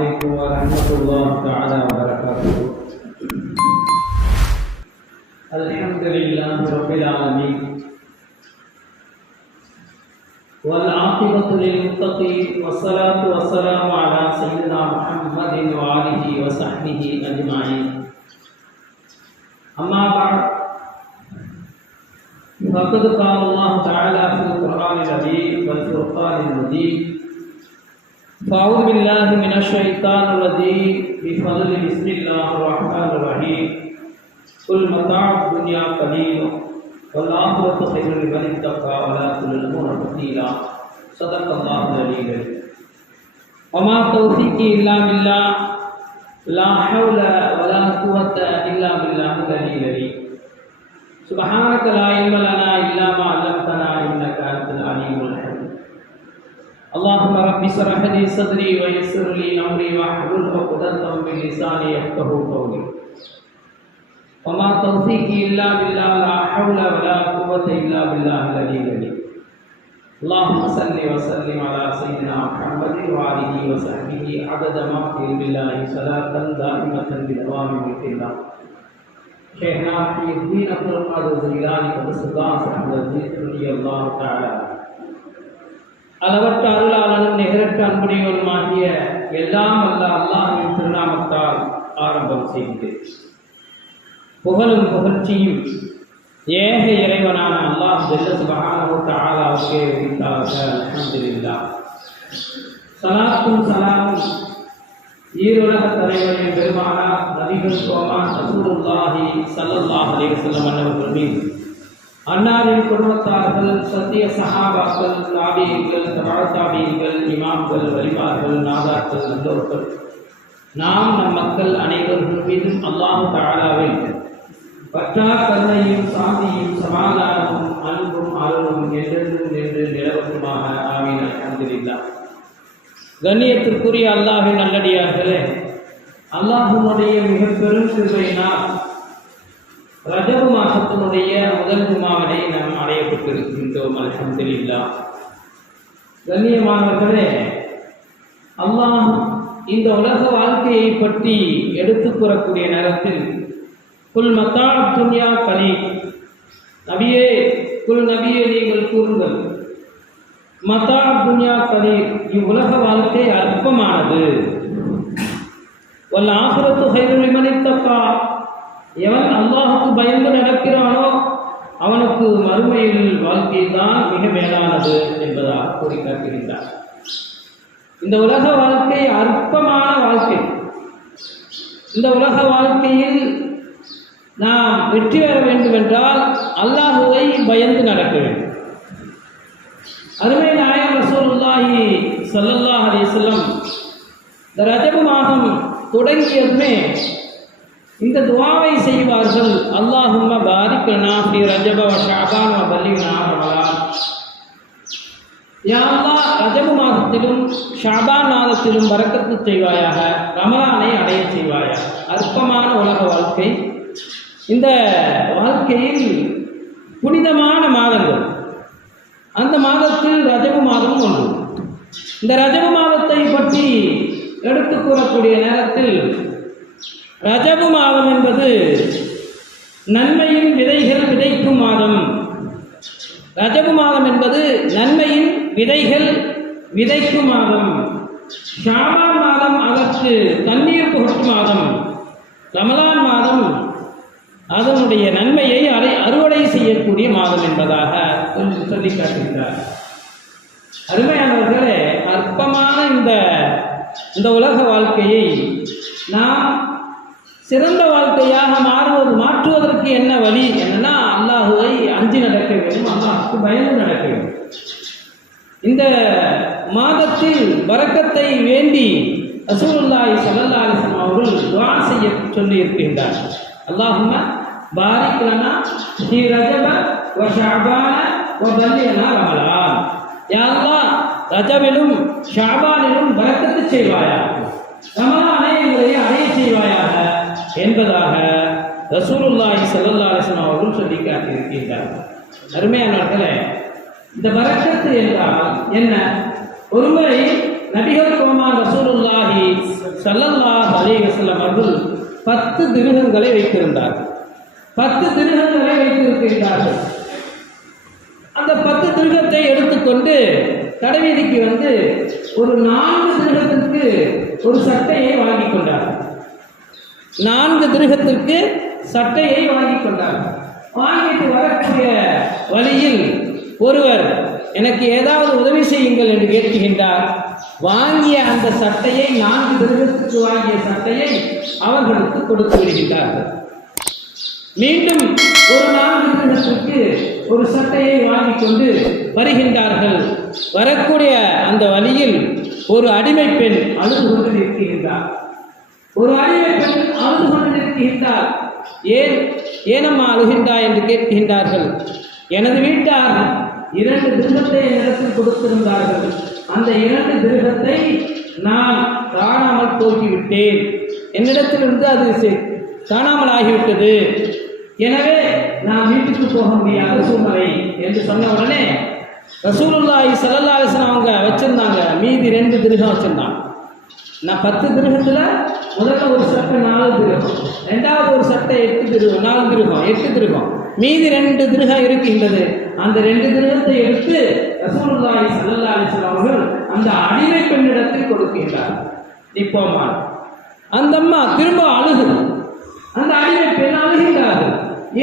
عليكم ورحمة الله تعالى وبركاته. الحمد لله رب العالمين. والعاقبة للمتقين والصلاة والسلام على سيدنا محمد وآله وصحبه أجمعين. أما بعد فقد قال الله تعالى في القرآن العظيم والفرقان المجيد فأعوذ بالله من الشيطان الرجيم. بفضل بسم الله الرحمن الرحيم. قل متاع الدنيا قليل والآخرة خير لمن اتقى ولا تظلمون فتيلا صدق الله العلي العظيم. وما توفيقي إلا بالله لا حول ولا قوة إلا بالله العلي العظيم. سبحانك لا علم لنا إلا ما علمتنا إنك أنت العليم الحكيم. اللهم رب اشرح لي صدري ويسر لي أمري واحلل عقدة من لساني يفقهوا قولي. وما توفيقي إلا بالله، لا حول ولا قوة إلا بالله الذي العلي العظيم. اللهم صل وسلم على سيدنا محمد وآله وصحبه عدد ما في بالله صلاة دائمة بدوام ملك الله. شيخنا في الدين عبد القادر الجيلاني قدس الله صاحب الدين رضي الله تعالى அளவற்ற அருளாளனும் நிகரற்ற அன்புடையவருமாகிய எல்லாம் அல்ல அல்லாஹின் திருநாமத்தால் ஆரம்பம் செய்கிறேன் புகழும் புகழ்ச்சியும் ஏக இறைவனான அல்லாஹ் ஜெல்ல சுபஹானஹு ஆளாவுக்கே உரித்தாக அல்ஹம்துலில்லாஹ் சலாத்தும் சலாமும் ஈருலக தலைவரின் பெருமானா நபிகள் சோமா சசூருல்லாஹி சல்லல்லாஹ் அலைஹி வஸல்லம் அன்னவர்கள் மீது அன்னாரின் குடும்பத்தார்கள் சத்திய சகாபாக்கள் தாபியங்கள் தபால் தாபியங்கள் இமாம்கள் வலிமார்கள் நாதாக்கள் நல்லோர்கள். நாம் நம் மக்கள் அனைவர்கள் மீதும் அல்லாஹு தாழாவில் பற்றா கருணையும் சாந்தியும் சமாதானமும் அன்பும் அருளும் என்றென்றும் நின்று நிலவட்டுமாக. ஆமீன். அலமதுல்லா கண்ணியத்திற்குரிய அல்லாஹின் நல்லடியார்களே அல்லாஹுனுடைய மிக பெரும் கிருபையினால் ரஜப மாசத்தினுடைய முதல் ஜுமாவினை நாம் அடையப்பட்டிருக்கின்றோம் அல்ஹம்துலில்லா. கண்ணியமானவர்களே அல்லாஹ் இந்த உலக வாழ்க்கையை பற்றி எடுத்து கூறக்கூடிய நேரத்தில் குல் மத்தா துன்யா கலி நபியே குல் நபியே நீங்கள் கூறுங்கள். மத்தா துன்யா கலி இவ்வுலக வாழ்க்கை அற்பமானது. வல் ஆசுரத்து ஹைருல் மனித்தக்கா எவன் அல்லாஹுக்கு பயந்து நடக்கிறானோ அவனுக்கு மறுமையில் வாழ்க்கை தான் மிக மேலானது என்பதாக கூறி காட்டுகின்றார். இந்த உலக வாழ்க்கை அற்பமான வாழ்க்கை. இந்த உலக வாழ்க்கையில் நாம் வெற்றி பெற வேண்டும் என்றால் அல்லாஹுவை பயந்து நடக்க வேண்டும். அருமை நாயகம் ரசூலுல்லாஹி ஸல்லல்லாஹு அலைஹி வஸல்லம் இந்த ரஜப மாதம் தொடங்கியதுமே இந்த துவாவை செய்வார்கள். அல்லாஹும்ம பாரிக் லனா ஃபி ரஜப வ ஷஅபான் வ பல்லிக்னா ரமலான் யா அல்லாஹ் ரஜப மாதத்திலும் ஷாபான் மாதத்திலும் வரக்கத்து செய்வாயாக ரமலானை அடைய செய்வாயாக. அற்பமான உலக வாழ்க்கை. இந்த வாழ்க்கையில் புனிதமான மாதங்கள். அந்த மாதத்தில் ரஜபு மாதம் ஒன்று. இந்த ரஜபு மாதத்தை பற்றி எடுத்து கூறக்கூடிய நேரத்தில் ரஜபு மாதம் என்பது நன்மையின் விதைகள் விதைக்கும் மாதம். ரஜபு மாதம் என்பது நன்மையின் விதைகள் விதைக்கும் மாதம். ஷாபான் மாதம் அதற்கு தண்ணீர் புகட்டும் மாதம். ரமலான் மாதம் அதனுடைய நன்மையை அரை அறுவடை செய்யக்கூடிய மாதம் என்பதாக சொல்லி காட்டுகிறார் அருமையானவர்களே அற்பமான இந்த இந்த உலக வாழ்க்கையை நாம் சிறந்த வாழ்க்கையாக மாறுவது மாற்றுவதற்கு என்ன வழி? என்னன்னா அல்லாஹுவை அஞ்சு நடக்க வேண்டும். அல்லாஹுக்கு பயந்து நடக்க வேண்டும். இந்த மாதத்தில் வரக்கத்தை வேண்டி ரசூலுல்லாஹி ஸல்லல்லாஹு அலைஹி அவர்கள் துவா செய்ய சொல்லி இருக்கின்றார் அல்லாஹும்ம பாரிக் லனா ஃபீ ரஜப வ ஷஅபான வ பல்லிகனா ரமலான். யா அல்லாஹ் ரஜபிலும் ஷாபானிலும் பரக்கத்து செய்வாயா ரமலானை எங்களை அடைய செய்வாயாக. என்பதாக ரசூலுல்லாஹி ஸல்லல்லாஹு அலிஸ்லாம் வஸல்லம் அவர்கள் சொல்லி காட்டியிருக்கின்றார்கள் அருமையானவர்களே இந்த வரக்கத்து என்றால் என்ன? ஒருமுறை நபிகள் கோமான் ரசூலுல்லாஹி வஸல்லம் அவர்கள் பத்து திருகங்களை வைத்திருந்தார்கள். பத்து திருகங்களை வைத்திருக்கின்றார்கள். அந்த பத்து திருகத்தை எடுத்துக்கொண்டு கடைவீதிக்கு வந்து ஒரு நான்கு திருகத்திற்கு ஒரு சட்டையை வாங்கி கொண்டார்கள். நான்கு திருகத்திற்கு சட்டையை வாங்கி கொண்டார். வாங்கிட்டு வரக்கூடிய வழியில் ஒருவர் எனக்கு ஏதாவது உதவி செய்யுங்கள் என்று கேட்கின்றார். வாங்கிய அந்த சட்டையை நான்கு திருகத்துக்கு வாங்கிய சட்டையை அவர்களுக்கு கொடுத்து விடுகின்றார்கள். மீண்டும் ஒரு நான்கு திருகத்திற்கு ஒரு சட்டையை வாங்கிக் கொண்டு வருகின்றார்கள். வரக்கூடிய அந்த வழியில் ஒரு அடிமை பெண் அழுது கொண்டு நிற்கின்றார். ஒரு அடிமை அழுகின்றார். ஏன் ஏனம்மா அழுகின்றாய் என்று கேட்கின்றார்கள். எனது வீட்டார் இரண்டு திருகத்தை என்னிடத்தில் கொடுத்திருந்தார்கள். அந்த இரண்டு திருகத்தை நான் காணாமல் போக்கிவிட்டேன் என்னிடத்திலிருந்து அது காணாமல் ஆகிவிட்டது எனவே நான் வீட்டுக்கு போக முடியாத சூழ்நிலை என்று சொன்ன உடனே ரசூலுல்லாஹி ஸல்லல்லாஹு அவங்க வச்சிருந்தாங்க. மீதி ரெண்டு திருகம் வச்சிருந்தாங்க நான் பத்து திருகத்தில் முதல்ல ஒரு சட்டை நாலு திருகம். ரெண்டாவது ஒரு சட்டை எட்டு திருகம் நாலு திருகம் எட்டு திருகம். மீதி ரெண்டு திருகம் இருக்கின்றது. அந்த ரெண்டு திருகத்தை எடுத்து ரசூலுல்லாஹி ஸல்லல்லாஹு அலைஹி அவர்கள் அந்த அடிமை பெண்ணிடத்தில் கொடுக்கின்றார். இப்போமா அந்த அம்மா திரும்ப அழுகு அந்த அடிமை பெண் அழுகின்றார்கள்.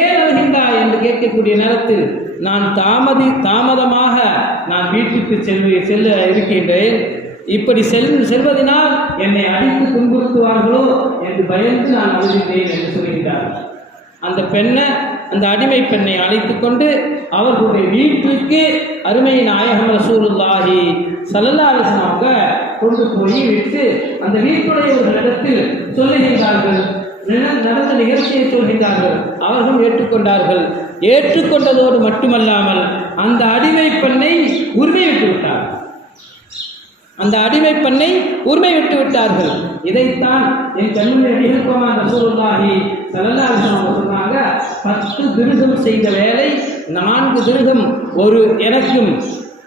ஏன் அழுகின்றாய் என்று கேட்கக்கூடிய நேரத்தில் நான் தாமதி தாமதமாக நான் வீட்டுக்கு செல்வ செல்ல இருக்கின்றேன். இப்படி செல் செல்வதனால் என்னை அடித்து துன்புறுத்துவார்களோ என்று பயந்து நான் அழுகின்றேன் என்று சொல்கிறார் அந்த பெண்ணை அந்த அடிமை பெண்ணை அழைத்து கொண்டு அவர்களுடைய வீட்டுக்கு அருமை நாயகம் ரசூலுல்லாஹி சல்லல்லாசனாக கொண்டு போய் விட்டு அந்த வீட்டுடையவர்களிடத்தில் சொல்லுகின்றார்கள். நடந்த நிகழ்ச்சியை சொல்கின்றார்கள் அவர்களும் ஏற்றுக்கொண்டார்கள். ஏற்றுக்கொண்டதோடு மட்டுமல்லாமல் அந்த அடிமை பெண்ணை உரிமை விட்டு விட்டார்கள் அந்த அடிமை பெண்ணை உரிமை விட்டு விட்டார்கள். இதைத்தான் என் கண்ணுடைய நிகழ்ப்பமான ரசூலுல்லாஹி ஸல்லல்லாஹு சொன்னாங்க பத்து திருகம் செய்த வேலை நான்கு திருகம் ஒரு எனக்கும்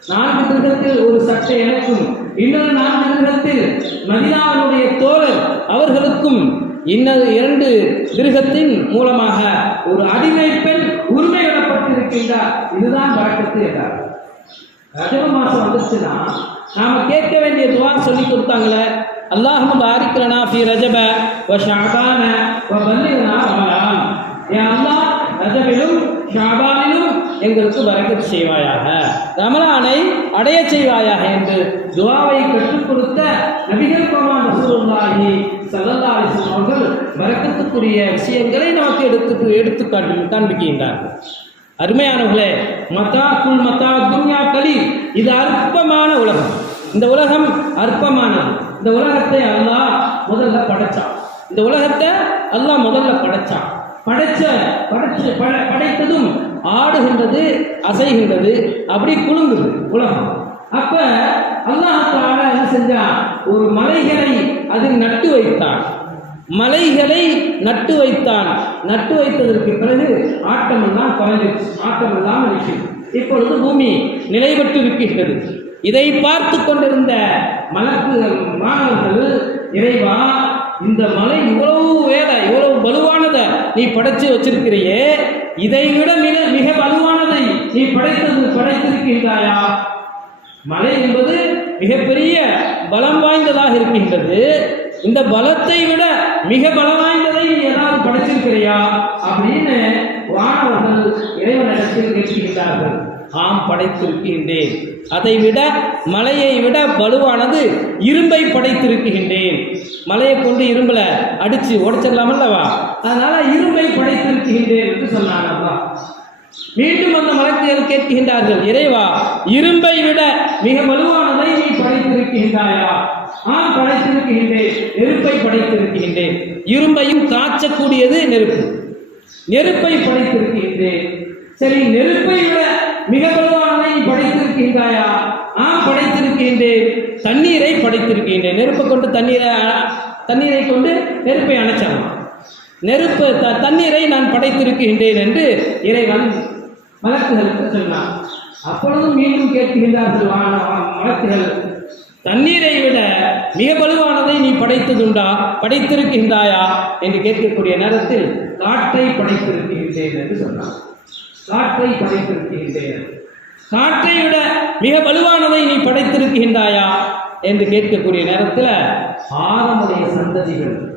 நான்கு திருகத்தில் ஒரு சட்டை எனக்கும் இன்னொரு நான்கு திருகத்தில் மதினாவுடைய தோழர் அவர்களுக்கும் இன்னொரு இரண்டு திருகத்தின் மூலமாக ஒரு அடிமை பெண் உரிமை விடப்பட்டிருக்கின்றார் இதுதான் வழக்கத்து என்றார் ரஜப மாசம் வந்துச்சுன்னா நாம கேட்க வேண்டிய துவா சொல்லி கொடுத்தாங்களே அல்லாஹும் பாரிக்கலனா ஃபி ரஜப வ ஷாபான வ பல்லிகனா ரமலான் யா அல்லாஹ் ரஜபிலும் ஷாபானிலும் எங்களுக்கு வரக்கத் செய்வாயாக. ரமலானை அடைய செய்வாயாக என்று துவாவை கற்றுக் கொடுத்த நபிகள் பெருமான் ரசூலுல்லாஹி ஸல்லல்லாஹு அலைஹி அவர்கள் வரக்கத்துக்குரிய விஷயங்களை நமக்கு எடுத்து எடுத்து காண்பிக்கின்றார்கள். அருமையானவர்களே மத்தா குல் மத்தா துன்யா கலி இது அற்பமான உலகம். இந்த உலகம் அற்பமானது. இந்த உலகத்தை அல்லாஹ் முதல்ல படைச்சான். இந்த உலகத்தை அல்லாஹ் முதல்ல படைச்சான். படைச்ச படைச்சு படைத்ததும் ஆடுகின்றது அசைகின்றது அப்படி குலுங்குது உலகம். அப்ப அல்லாஹ் என்ன செஞ்சான்? ஒரு மலைகளை அதில் நட்டு வைத்தான். மலைகளை நட்டு வைத்தான். நட்டு வைத்ததற்கு பிறகு ஆட்டமெல்லாம் குறைஞ்சிருச்சு ஆட்டமெல்லாம் இருக்கு இப்பொழுது பூமி நிலைபெற்று இருக்கின்றது இதை பார்த்து கொண்டிருந்த மலக்கு மாணவர்கள் இறைவா இந்த மலை இவ்வளவு வேலை இவ்வளவு வலுவானதை நீ படைச்சு வச்சிருக்கிறியே. இதை விட மிக மிக வலுவானதை நீ படைத்தது படைத்திருக்கின்றாயா? மலை என்பது மிகப்பெரிய பலம் வாய்ந்ததாக இருக்கின்றது. இந்த பலத்தை விட மிக பலம் வாய்ந்ததை நீ ஏதாவது படைச்சிருக்கிறியா? அப்படின்னு வானவர்கள் இறைவனிடத்தில் கேட்கின்றார்கள். ஆம் படைத்திருக்கின்றேன். அதை விட மலையை விட வலுவானது இரும்பை படைத்திருக்கின்றேன். மலையை கொண்டு இரும்புல அடிச்சு உடைச்சிடலாமல்லவா? அதனால இரும்பை படைத்திருக்கின்றேன் என்று சொன்னாங்க மீண்டும் அந்த மலக்குகள் கேட்கின்றார்கள் இறைவா இரும்பை விட மிக வலுவானதை நீ படைத்திருக்கின்றாயா? ஆம் படைத்திருக்கின்றேன் நெருப்பை படைத்திருக்கின்றேன். இரும்பையும் காய்ச்சக்கூடியது நெருப்பு. நெருப்பை படைத்திருக்கின்றேன். சரி நெருப்பை விட மிக வலுவானதை படைத்திருக்கின்றாயா? ஆ படைத்திருக்கின்றேன். தண்ணீரை படைத்திருக்கின்றேன். நெருப்பை கொண்டு தண்ணீரை தண்ணீரை கொண்டு நெருப்பை அணைச்சலாம். நெருப்பு த தண்ணீரை நான் படைத்திருக்கின்றேன் என்று இறைவன் மலக்குகளுக்கு சொன்னான் அப்பொழுதும் மீண்டும் கேட்கின்றார்கள் வா- மலக்குகள் தண்ணீரை விட மிக வலுவானதை நீ படைத்ததுண்டா? படைத்திருக்கின்றாயா? என்று கேட்கக்கூடிய நேரத்தில் காற்றை படைத்திருக்கின்றேன் என்று சொன்னான். காற்றை படைத்திருக்கின்றேன். காற்றை விட மிக வலுவானதை நீ படைத்திருக்கின்றாயா? என்று கேட்கக்கூடிய நேரத்தில் ஆரமுடைய சந்ததிகள்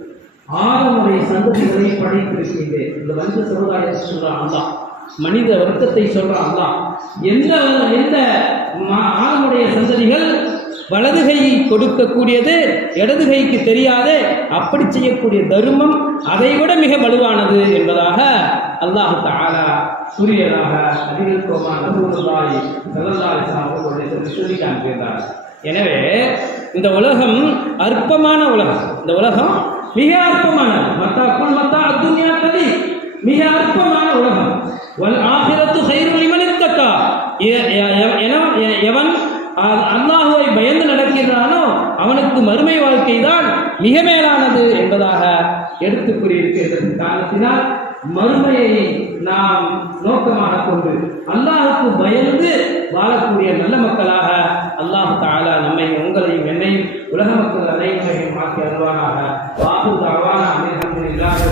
ஆரமுடைய சந்ததிகளை படைத்திருக்கின்றேன். இந்த வந்த சமுதாயத்தை சொல்றான் அல்லாஹ் மனித வர்க்கத்தை சொல்றான் அல்லாஹ் எந்த எந்த ம- ஆரமுடைய சந்ததிகள் வலது கை கொடுக்கக்கூடியது இடது கைக்கு தெரியாது அப்படி செய்யக்கூடிய தர்மம் அதைவிட மிக வலுவானது என்பதாக அல்லாஹு தாலா சூரியனாக அதிகத்துவமா சொல்லி காண்பித்தார் எனவே இந்த உலகம் அற்பமான உலகம். இந்த உலகம் மிக அற்பமானது. மத்தா குல் மத்தா அத்துன்யா கலி மிக அற்பமான உலகம். வல் ஆகிரத்து ஹைருல் எ- எ- எவன் அல்லாஹுவை பயந்து நடக்கிறானோ அவனுக்கு மறுமை வாழ்க்கை தான் மிக மேலானது என்பதாக எடுத்து கூறியிருக்கிறது காரணத்தினால் மறுமையை நாம் நோக்கமாக கொண்டு அல்லாஹுக்கு பயந்து வாழக்கூடிய நல்ல மக்களாக அல்லாஹ் தாலா நம்மை உங்களையும் என்னையும் உலக மக்கள் அனைவரையும் ஆக்கி அருவானாக வாகு தாவான அனைத்து இல்லாத